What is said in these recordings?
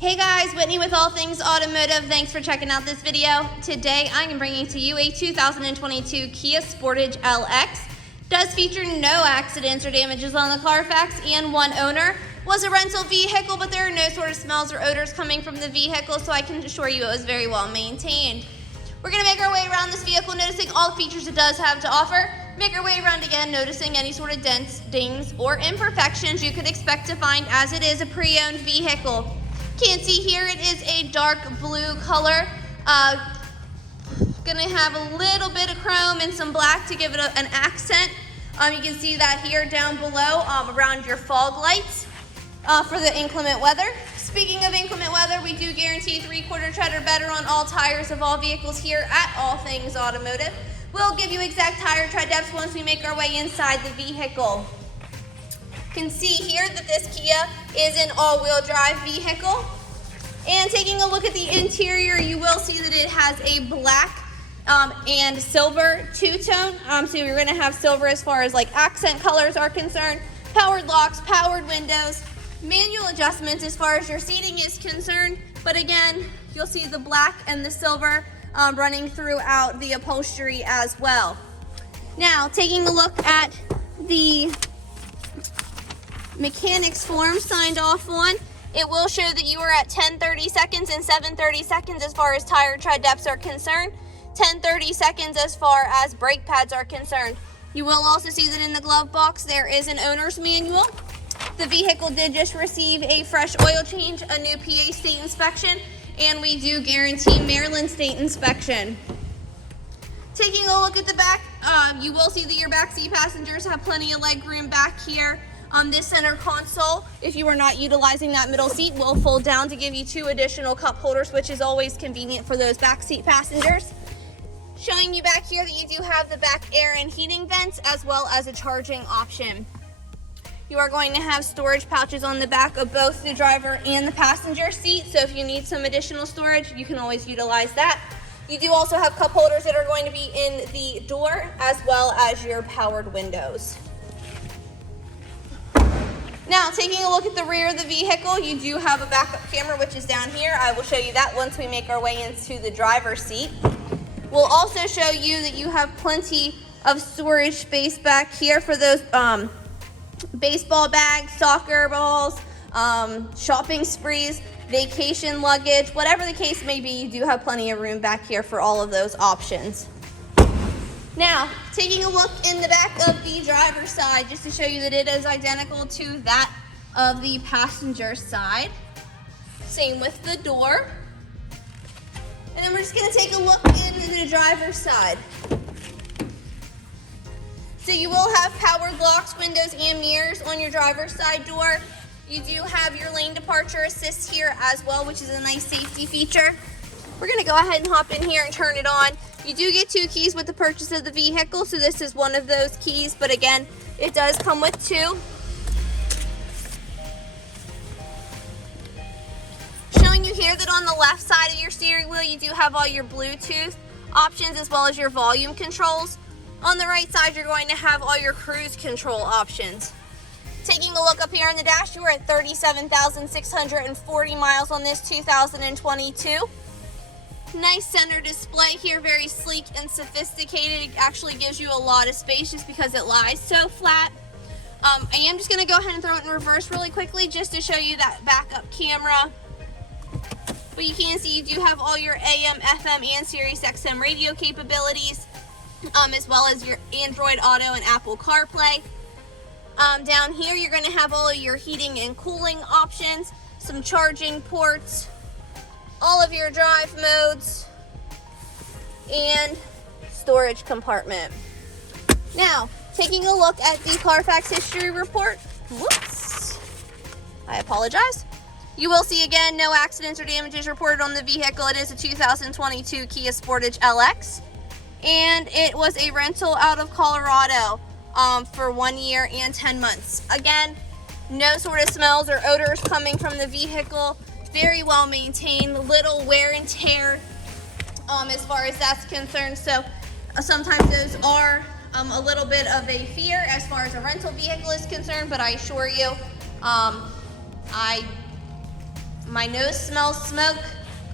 Hey guys, Whitney with All Things Automotive. Thanks for checking out this video. Today I am bringing to you a 2022 Kia Sportage LX. Does feature no accidents or damages on the CARFAX and one owner. Was a rental vehicle, but there are no sort of smells or odors coming from the vehicle, so I can assure you it was very well maintained. We're going to make our way around this vehicle, noticing all the features it does have to offer. Make our way around again, noticing any sort of dents, dings, or imperfections you could expect to find, as it is a pre-owned vehicle. Can see here it is a dark blue color. Gonna have a little bit of chrome and some black to give it an accent. You can see that here down below around your fog lights for the inclement weather. Speaking of inclement weather, we do guarantee 3/4 tread or better on all tires of all vehicles here at All Things Automotive. We'll give you exact tire tread depths once we make our way inside the vehicle. Can see here that this Kia is an all-wheel drive vehicle. And taking a look at the interior, you will see that it has a black and silver two-tone. So you're going to have silver as far as like accent colors are concerned. Powered locks, powered windows, manual adjustments as far as your seating is concerned. But again, you'll see the black and the silver running throughout the upholstery as well. Now, taking a look at the mechanics form signed off on, it will show that you are at 10/30 seconds and 7/30 seconds as far as tire tread depths are concerned, 10/30 seconds as far as brake pads are concerned. You will also see that in the glove box there is an owner's manual. The vehicle did just receive a fresh oil change, a new PA state inspection, and we do guarantee Maryland state inspection. Taking a look at the back, you will see that your backseat passengers have plenty of leg room back here. This center console, if you are not utilizing that middle seat, will fold down to give you 2 additional cup holders, which is always convenient for those backseat passengers. Showing you back here that you do have the back air and heating vents as well as a charging option. You are going to have storage pouches on the back of both the driver and the passenger seat, so if you need some additional storage, you can always utilize that. You do also have cup holders that are going to be in the door as well as your powered windows. Now, taking a look at the rear of the vehicle, you do have a backup camera, which is down here. I will show you that once we make our way into the driver's seat. We'll also show you that you have plenty of storage space back here for those baseball bags, soccer balls, shopping sprees, vacation luggage, whatever the case may be, you do have plenty of room back here for all of those options. Now, taking a look in the back of the driver's side, just to show you that it is identical to that of the passenger side. Same with the door. And then we're just going to take a look into the driver's side. So you will have powered locks, windows, and mirrors on your driver's side door. You do have your lane departure assist here as well, which is a nice safety feature. We're going to go ahead and hop in here and turn it on. You do get 2 keys with the purchase of the vehicle, so this is one of those keys, but again, it does come with 2. Showing you here that on the left side of your steering wheel, you do have all your Bluetooth options as well as your volume controls. On the right side, you're going to have all your cruise control options. Taking a look up here on the dash, you are at 37,640 miles on this 2022. Nice center display here, very sleek and sophisticated. It actually gives you a lot of space just because it lies so flat. I am just going to go ahead and throw it in reverse really quickly just to show you that backup camera. But you can see you do have all your AM, FM, and Sirius XM radio capabilities, as well as your Android Auto and Apple CarPlay. Down here, you're going to have all of your heating and cooling options, some charging ports, all of your drive modes, and storage compartment. Now, taking a look at the CARFAX history report. Whoops. I apologize. You will see again no accidents or damages reported on the vehicle. It is a 2022 Kia Sportage LX, and it was a rental out of Colorado for 1 year and 10 months. Again, no sort of smells or odors coming from the vehicle. Very well maintained, little wear and tear as far as that's concerned. So sometimes those are a little bit of a fear as far as a rental vehicle is concerned, but I assure you, I my nose smells smoke,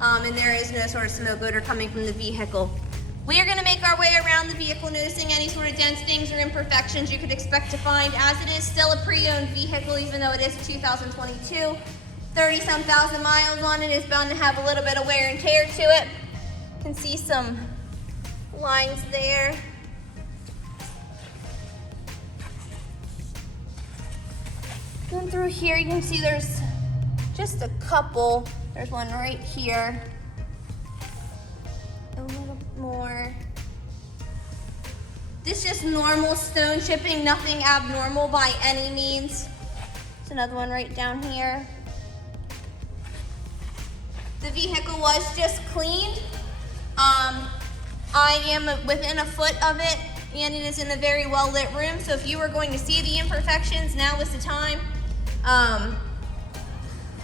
and there is no sort of smoke odor coming from the vehicle. We are going to make our way around the vehicle, noticing any sort of dents, dings, or imperfections you could expect to find, as it is still a pre-owned vehicle, even though it is 2022. 30-some thousand miles on it, is bound to have a little bit of wear and tear to it. You can see some lines there. Going through here, you can see there's just a couple. There's one right here. A little more. This is just normal stone chipping, nothing abnormal by any means. There's another one right down here. The vehicle was just cleaned. I am within a foot of it, and it is in a very well lit room, so if you were going to see the imperfections, now is the time.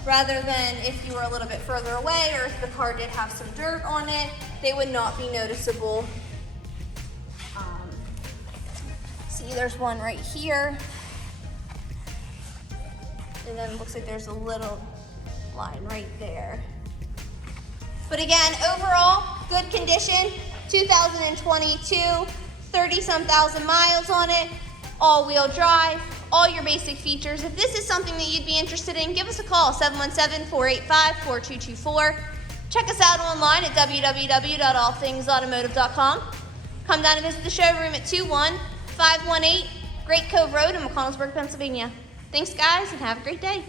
Rather than if you were a little bit further away, or if the car did have some dirt on it, they would not be noticeable. See, there's one right here. And then it looks like there's a little line right there. But again, overall, good condition, 2022, 30-some thousand miles on it, all-wheel drive, all your basic features. If this is something that you'd be interested in, give us a call, 717-485-4224. Check us out online at www.allthingsautomotive.com. Come down and visit the showroom at 21518 Great Cove Road in McConnellsburg, Pennsylvania. Thanks, guys, and have a great day.